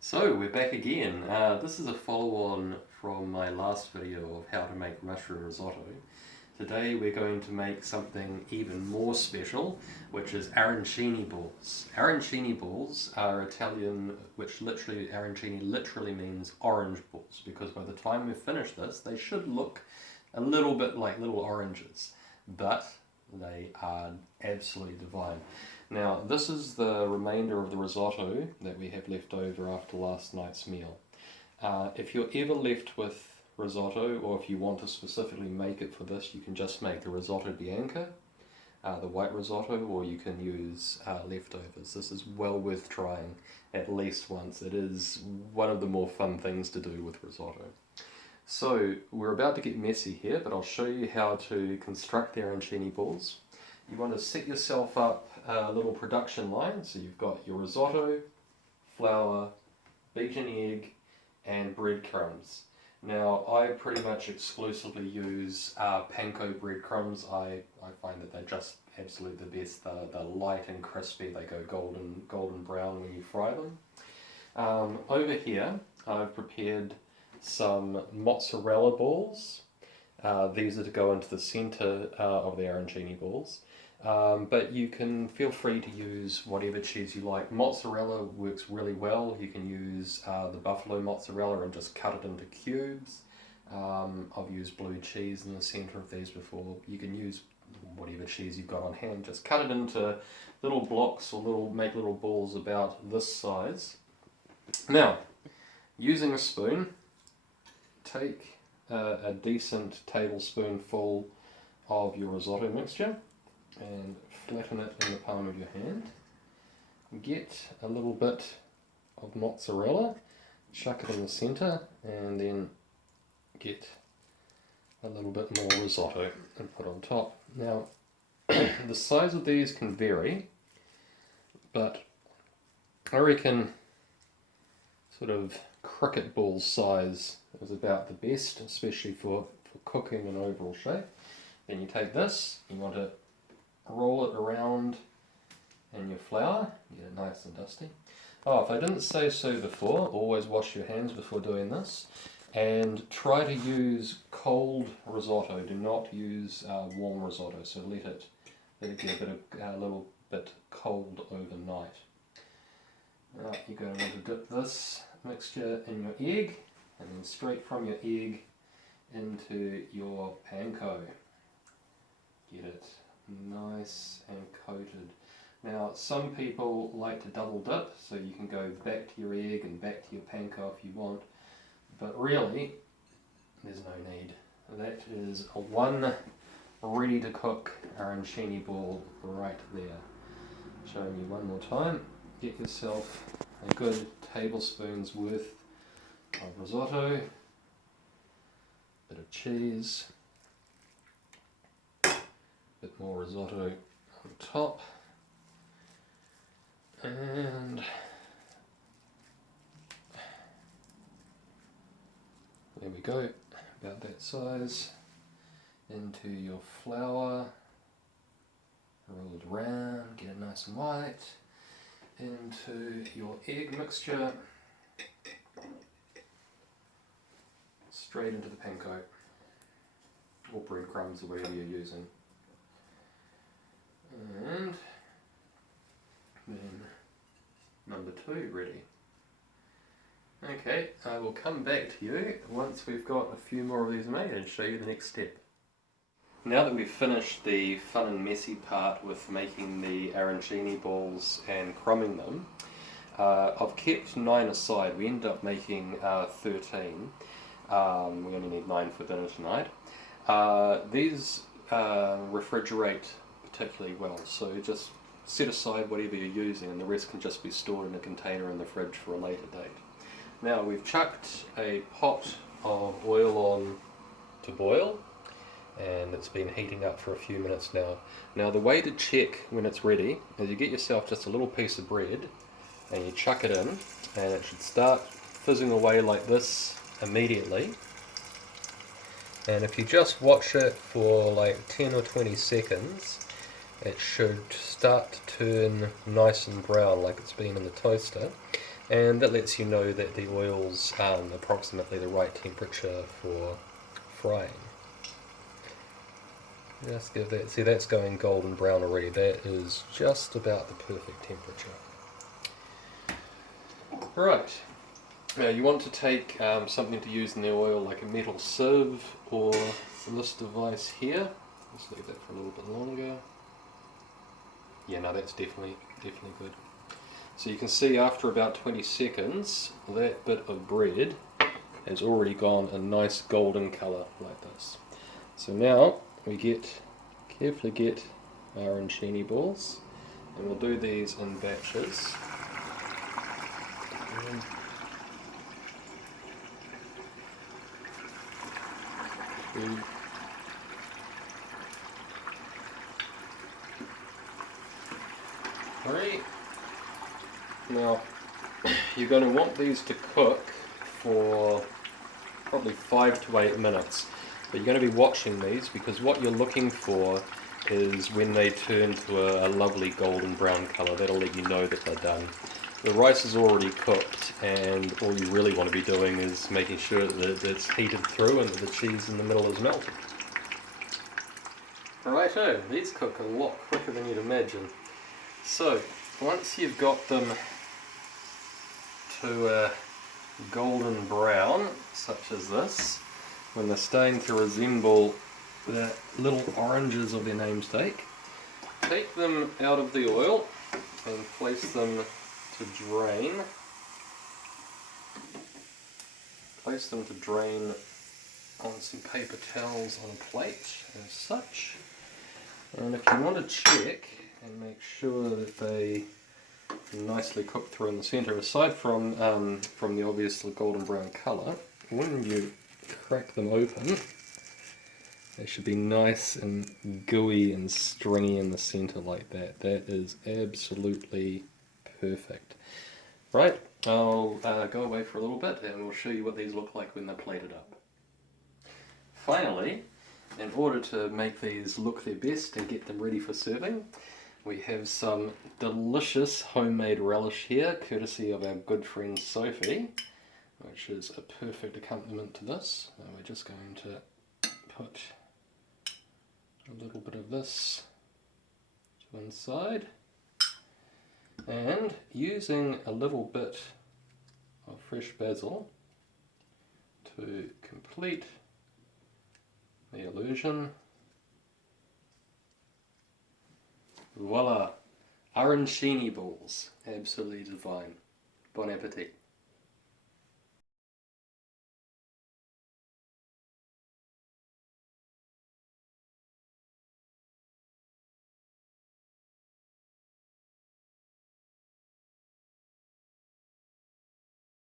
So we're back again. This is a follow-on from my last video of how to make mushroom risotto. Today we're going to make something even more special, which is arancini balls. Arancini balls are Italian, which arancini literally means orange balls, because by the time we finish this, they should look a little bit like little oranges, but they are absolutely divine. Now, this is the remainder of the risotto that we have left over after last night's meal. If you're ever left with risotto, or if you want to specifically make it for this, you can just make the risotto bianca, the white risotto, or you can use leftovers. This is well worth trying at least once. It is one of the more fun things to do with risotto. So, we're about to get messy here, but I'll show you how to construct the arancini balls. You want to set yourself up a little production line. So you've got your risotto, flour, beaten egg, and breadcrumbs. Now I pretty much exclusively use panko breadcrumbs. I find that they're just absolutely the best. They're light and crispy. They go golden brown when you fry them. Over here I've prepared some mozzarella balls. These are to go into the centre of the arancini balls. But you can feel free to use whatever cheese you like. Mozzarella works really well. You can use the buffalo mozzarella and just cut it into cubes. I've used blue cheese in the centre of these before. You can use whatever cheese you've got on hand. Just cut it into little blocks or make little balls about this size. Now, using a spoon, take a decent tablespoonful of your risotto mixture and flatten it in the palm of your hand. Get a little bit of mozzarella, chuck it in the centre, and then get a little bit more risotto and put on top. Now, the size of these can vary, but I reckon sort of cricket ball size is about the best, especially for cooking and overall shape. Then you take this, you want to roll it around in your flour, get it nice and dusty. Oh, if I didn't say so before, always wash your hands before doing this, and try to use cold risotto. Do not use warm risotto, so let it get a little bit cold overnight. Now you're going to want to dip this mixture in your egg, and then straight from your egg into your panko. Get it nice and coated. Now some people like to double dip, so you can go back to your egg and back to your panko if you want, but really there's no need. That is a one ready to cook arancini ball right there. Showing you one more time. Get yourself a good tablespoon's worth of risotto, bit of cheese, bit more risotto on top, and there we go, about that size. Into your flour, roll it around, get it nice and white, into your egg mixture, straight into the panko, or breadcrumbs or whatever you're using. And then number 2 ready. Okay, I will come back to you once we've got a few more of these made and show you the next step. Now that we've finished the fun and messy part with making the arancini balls and crumbing them, I've kept 9 aside. We ended up making 13. We only need 9 for dinner tonight. These refrigerate particularly well, so just set aside whatever you're using and the rest can just be stored in a container in the fridge for a later date. Now we've chucked a pot of oil on to boil, and it's been heating up for a few minutes now. Now the way to check when it's ready is you get yourself just a little piece of bread and you chuck it in, and it should start fizzing away like this immediately. And if you just watch it for like 10 or 20 seconds, it should start to turn nice and brown like it's been in the toaster. and that lets you know that the oil's approximately the right temperature for frying. Just give that, see that's going golden brown already, that is just about the perfect temperature. Right, now you want to take something to use in the oil like a metal sieve or this device here. Let's leave that for a little bit longer. Yeah, no, that's definitely good. So you can see after about 20 seconds, that bit of bread has already gone a nice golden colour like this. So now we carefully get our arancini balls, and we'll do these in batches. Two, three. Now, you're going to want these to cook for probably 5 to 8 minutes. But you're going to be watching these because what you're looking for is when they turn to a lovely golden brown colour. That'll let you know that they're done. The rice is already cooked, and all you really want to be doing is making sure that it's heated through and that the cheese in the middle is melted. Righto, these cook a lot quicker than you'd imagine. So, once you've got them to a golden brown, such as this, when they're starting to resemble the little oranges of their namesake, take them out of the oil and place them to drain. Place them to drain on some paper towels on a plate as such. And if you want to check and make sure that they nicely cooked through in the centre, aside from the obvious golden brown colour, when you crack them open, they should be nice and gooey and stringy in the centre like that. That is absolutely perfect. Right, I'll go away for a little bit and we'll show you what these look like when they're plated up. Finally, in order to make these look their best and get them ready for serving, we have some delicious homemade relish here, courtesy of our good friend Sophie, which is a perfect accompaniment to this. And we're just going to put a little bit of this to one side, and using a little bit of fresh basil to complete the illusion. Voila! Arancini balls. Absolutely divine. Bon appetit.